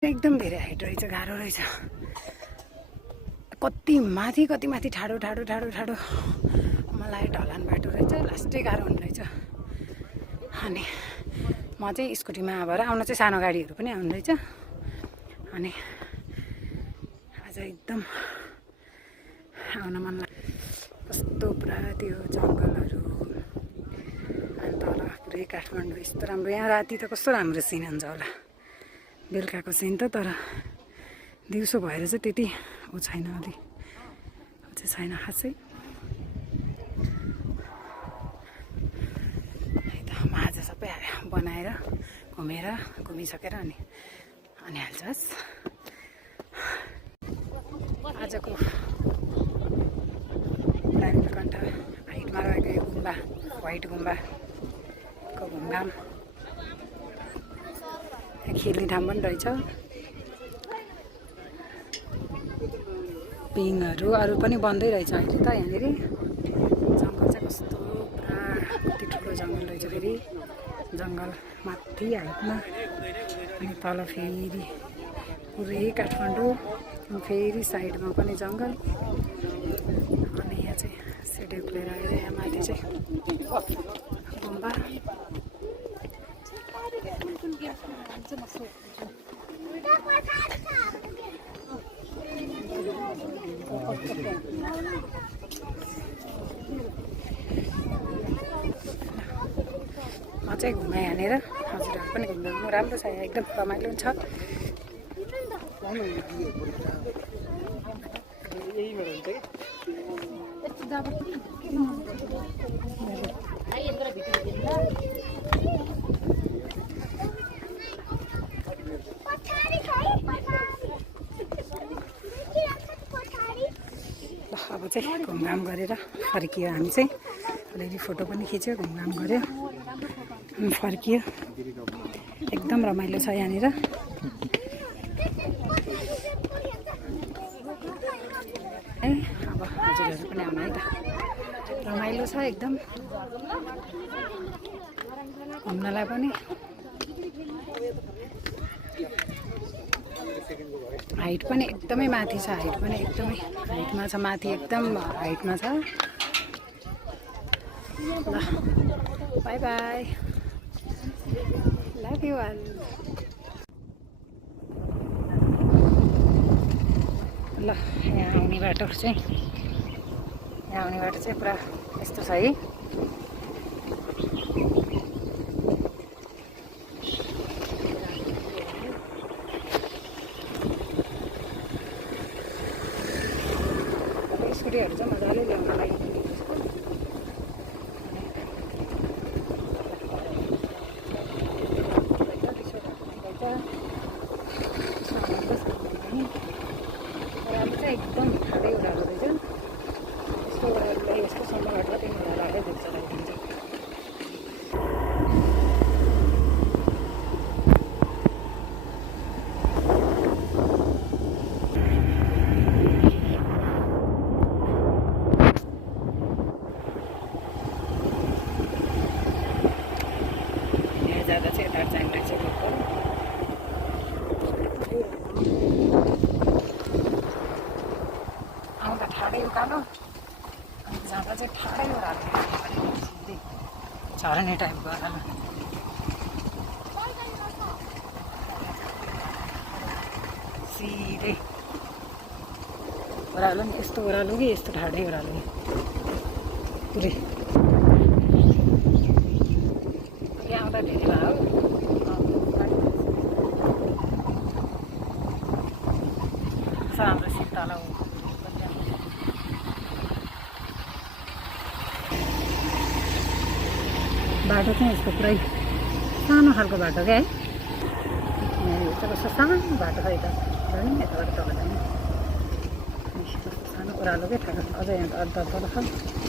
एकदम धेरै हाइट रहेछ, गाह्रो रहेछ। कति माथि ठाडो ठाडो ठाडो ठाडो मलाई ढलान बाटो रहेछ, लास्टै गाह्रो हुने रहेछ। अनि म चाहिँ स्कुटीमा भएर आउन चाहिँ सानो गाडीहरू पनि आउनु रहेछ। अनि आज एकदम आउन मन लाग्यो। कस्तो पुरा त्यो जङ्गलहरू अनि तल पुरै काठमाडौँ यस्तो राम्रो। यहाँ राति त कस्तो राम्रो सिन हुन्छ होला, बेलुकाको सिन त। तर दिउँसो भएर चाहिँ त्यति ऊ छैन, अलि ऊ चाहिँ छैन खासै। म आज सबै बनाएर घुमिसकेर अनि हाल्छस्। आजको नीलकण्ठ हाइटमा रहेको यो गुम्बा, व्हाइट गुम्बाको घुमघाम, खेल्ने ठाउँ पनि रहेछ। पिङहरू अरू पनि बन्दै रहेछ अहिले त। यहाँनिर जङ्गल चाहिँ कस्तो पुरा कति ठुलो जङ्गल रहेछ। फेरि जङ्गल माथि हाइटमा, अनि तल फेरि पुरै काठमाडौँ, फेरि साइडमा पनि जङ्गल। अनि यहाँ चाहिँ सिडी उक्लेर आएर यहाँ माथि चाहिँ गुम्बा। म चाहिँ घुमाएँ यहाँनिर, हजुरहरू पनि घुम्नु राम्रो छ, यहाँ एकदम रमाइलो छ। अब चाहिँ घुमघाम गरेर फर्कियो हामी चाहिँ। अलिअलि फोटो पनि खिच्यो, घुमघाम गऱ्यो अनि फर्कियो। एकदम रमाइलो छ यहाँनिर। है अब हजुरहरू पनि आउनु है त, रमाइलो छ एकदम घुम्नलाई पनि। हाइट पनि एकदमै माथि छ, हाइट पनि एकदमै हाइटमा छ, माथि एकदम हाइटमा छ। ल bye bye, love you all. ल यहाँ आउने बाटो चाहिँ पुरा यस्तो छ है। स्कुटीहरू चाहिँ मजाले ल्याउन लागि एकदम ठाडै ओह्रालो रहेछ। यस्तो ओह्रालोलाई यस्तो समयबाट त्यही ओह्रालो देख्छ लगाइदिन्छ। यहाँ जाँदा चाहिँ यता जानु रहेछ। आउँदा ठाडै उकालो, अनि जाँदा चाहिँ ठाडै ओह्रालो, सिधै झर्ने टाइपको ओह्रालो। सिधै ओह्रालो नि यस्तो ओह्रालो कि यस्तो ठाडै ओह्रालो पुरै। यहाँ आउँदा धेरै भयो हो। हाम्रो शीतला हो। बाटो चाहिँ यस्तो पुरै सानो खालको बाटो क्या है। यहाँ चाहिँ कस्तो सानो बाटो छ, यता जाने यताबाट तल जाने, कस्तो सानो ओह्रालो क्या। थाहा अझ यहाँ त अड्दा तल छ।